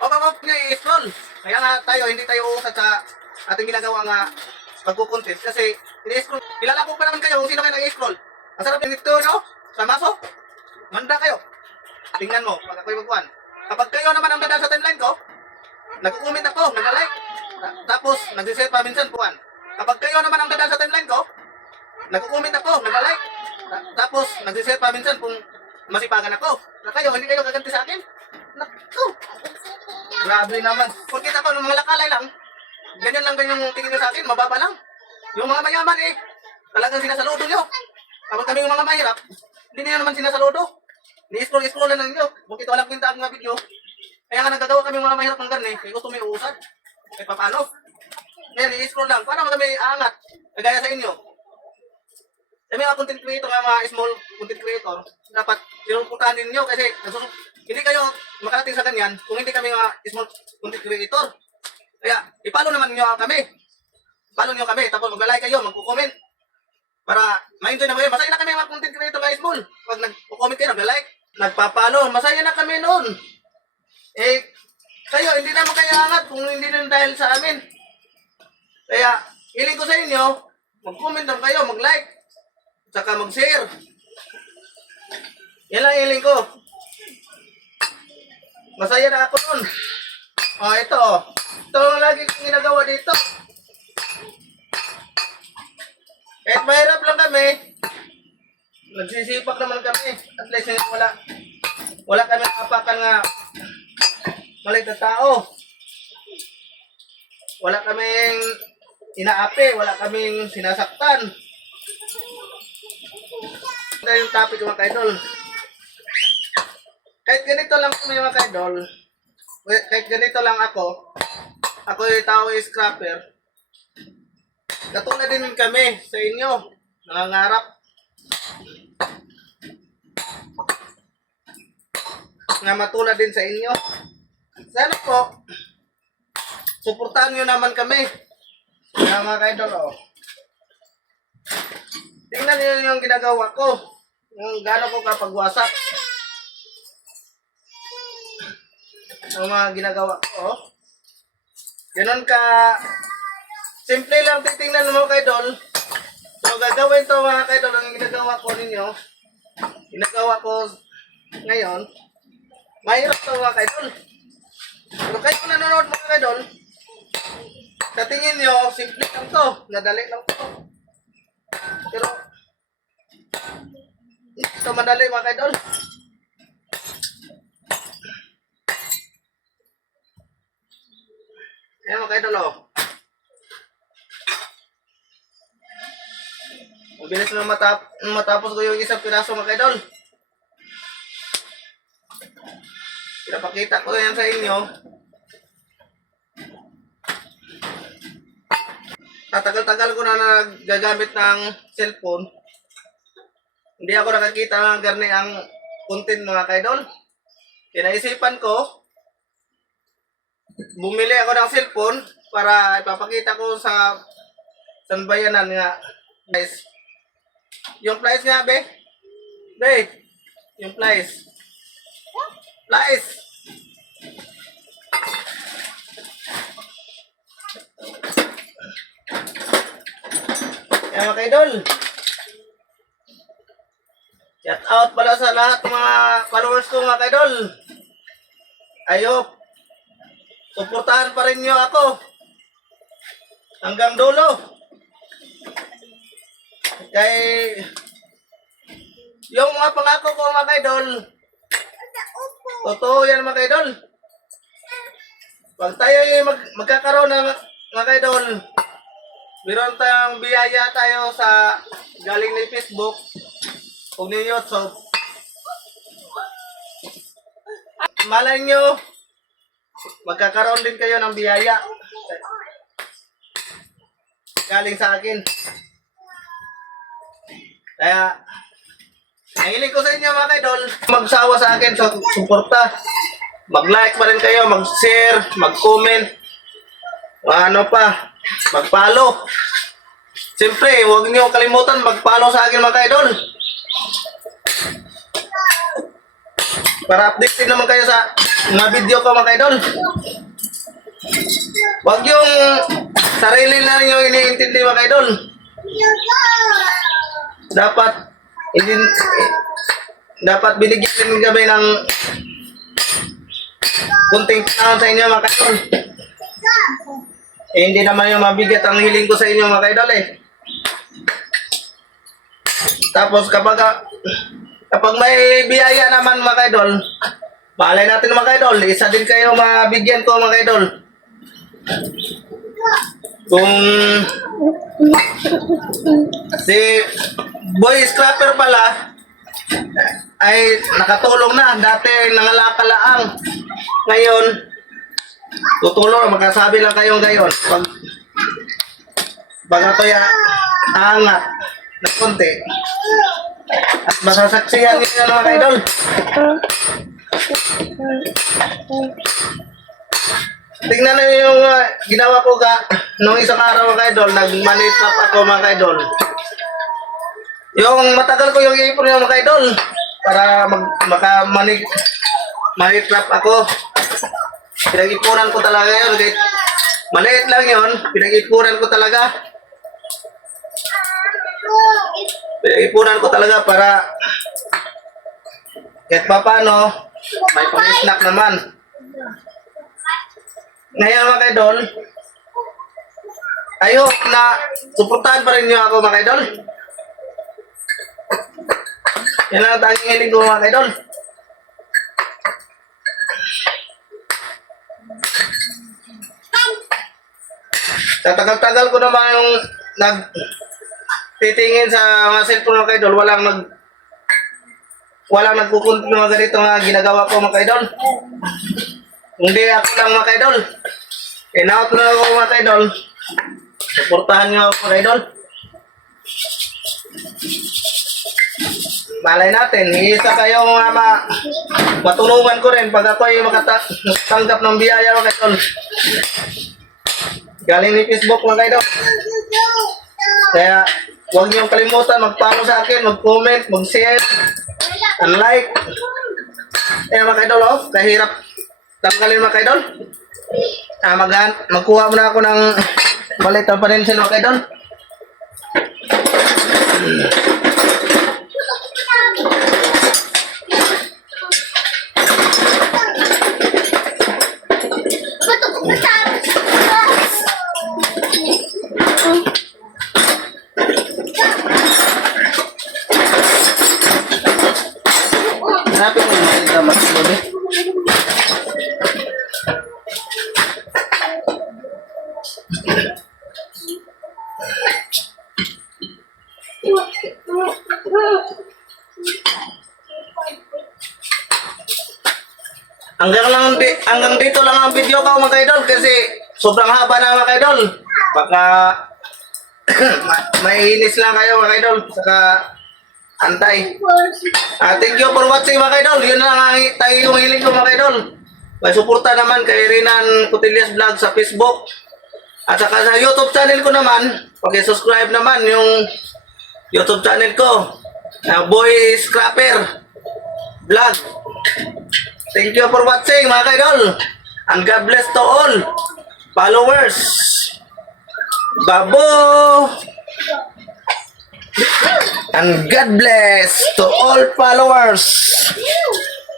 Pag i-scroll. Kaya nga tayo, hindi tayo uusad sa ating ginagawa nga pagkukontent. Kasi, ini-scroll. Kilala ko pa naman kayo kung sino kayo nag-i-scroll. Ang sarap nito, no? Sa maso. Manda kayo. Tingnan mo, pag ako'y magkuhan. Kapag kayo naman ang dadaan sa timeline ko, nag-comment ako, nag-like. Tapos, nag-share pa minsan kuhan. Kapag kayo naman ang dadaan sa timeline ko, nag-comment ako, nag-like. Tapos, nag-share pa minsan kung masipagan ako. Na kayo, hindi kayo gaganti sa akin. Naku! Grabe naman. Kung kita ko ng mga lakalay lang, ganyan lang ganyan yung tingin nyo sa akin, mababa lang. Yung mga mayaman eh, talagang sinasaludo nyo. Kapag kami yung mga mahirap, hindi nyo naman sinasaludo. Ni-scroll na lang nyo. Kung kita walang kwenta ang mga video, kaya nga nagagawa kami yung mga mahirap ng garni, kaya gusto may uusad. Eh paano? Ngayon, i-scroll lang. Paano kami aangat? Kagaya sa inyo. Sa mga content creator, mga small content creator, dapat sinulputahan ninyo kasi hindi kayo makarating sa ganyan kung hindi kami mga small content creator. Kaya, ipalo naman nyo kami. Ipalo nyo kami, tapos mag-like kayo, mag-comment. Para ma-enjoy na kayo. Masaya na kami mga content creator mga small. Pag nag-comment kayo, nag-like, nagpapalo, masaya na kami noon. Eh, kayo, hindi naman kayo angat kung hindi na dahil sa amin. Kaya, hiling ko sa inyo, mag-comment lang kayo, mag-like, saka mag-share. Yan lang hiling ko. Masaya na ako nun. Oh, ito oh. Ito ang lagi kong ginagawa dito. Kahit mahirap lang kami, nagsisipak naman kami. At least wala kami apakan nga maliit na tao. Wala kaming inaapi, wala kaming sinasaktan. Ito yung topic mga kaidol. Kahit ganito lang kami mga kaidol, kahit ganito lang ako yung tao yung scrapper, katulad din kami sa inyo, nangangarap na matulad din sa inyo. Sana po, suportahan nyo naman kami. Mga kaidol, oh. Tingnan nyo yung ginagawa ko. Yung gano'n ko kapag wasak. Ang mga ginagawa ko, oh. Ganun ka, simple lang titingnan ng mga kaidol. So, gagawin to mga kaidol, ang ginagawa ko ninyo. Ginagawa ko ngayon. Mahirap to mga kaidol. Pero kahit kung nanonood mga kaidol, sa tingin nyo, simple lang to. Nadali lang to. Pero, ito madali mga kaidol. Ayan mga kaidol, oh. Ang bilis na matapos ko yung isang piraso mga kaidol. Pinapakita ko yan sa inyo. Tatagal-tagal ko na nagagamit ng cellphone. Hindi ako nakakita ng garni ang content mga kaidol. Kinaisipan ko, bumili ako ng cellphone para ipapakita ko sa sanbayanan nga. Guys, yung price nga be? Be, yung price. Price. Yan mga kaidol. Shout out pala sa lahat ng mga followers ko mga kaidol. Ayop. Suportahan pa rin nyo ako. Hanggang dulo. Kay yung mga pangako ko mga kaidol, totoo yan mga kaidol. Pag tayo magkakaroon ng mga kaidol, meron tayong biyaya tayo sa galing ni Facebook o ni YouTube. Malay nyo, magkakaroon din kayo ng biyaya galing sa akin. Kaya, nahiling ko sa inyo mga kaidol, magsawa sa akin sa suporta. Mag-like pa rin kayo, mag-share, mag-comment, ano pa, mag-follow. Siyempre, huwag niyo kalimutan mag-follow sa akin mga kaidol. Para update din naman kayo sa mga video ko mga idol. Huwag yung sarili lang yung iniintindi mga idol. Dapat, hindi, dapat binigyan din kami ng kunting panahon sa inyo mga idol. Eh, hindi naman yung mabigat ang hiling ko sa inyo mga idol eh. Tapos kapag may biyaya naman mga idol, malay natin mga idol, isa din kayo mabigyan ko mga idol. Kung si Boy Scrapper pala ay nakatulong na, dati nangalakalaang. Ngayon, tutulong, magkasabi lang kayong gayon. Pag ako'y aangat na konti, at masasaksihan ninyo mga idol. Tingnan na yung ginawa ko nung isang araw mga idol, nag-money trap ako mga idol. Yung matagal ko yung ipon yung mga idol para maka-money trap ako. Pinag-ipunan ko talaga yun. Kahit maliit lang yun, pinag-ipunan ko talaga. Pinag-ipunan ko talaga para kahit pa paano, may pang-snack naman. Ngayon mga idol, ayok na suportahan pa rin nyo ako mga idol. Yan ang tanging hiling ko mga idol. Tatagal-tagal ko naman yung titingin sa mga cellphone mga idol, walang nagkukunti ng mga ganito nga ginagawa ko mga idol. Hindi ako lang mga idol. In-out na ako mga idol. Suportahan nyo ako mga idol. Malay natin, isa kayo mga matulungan ko rin pag ako ay makatanggap ng biyaya mga idol. Galing ni Facebook mga idol. Kaya huwag niyong kalimutan mag-follow sa akin, mag-comment, mag-share, and like. Kaya mga idol, kahirap tanggalin mga idol. Magkuha muna ako ng maliit na paninsin mga idol. Hanapin mo yung maliit na makilobi. Hanggang dito lang ang video ko mga idol kasi sobrang haba na mga idol. Baka maiinis lang kayo mga idol. Saka antay. Thank you for watching mga idol. Yun lang ang yung hiling ko mga idol. May suporta naman kay Rinan Cotillas Vlog sa Facebook. At saka sa YouTube channel ko naman, pag-subscribe naman yung YouTube channel ko. Boy Scrapper Vlog. Thank you for watching mga idol. And God bless to all followers. Babo. And God bless to all followers.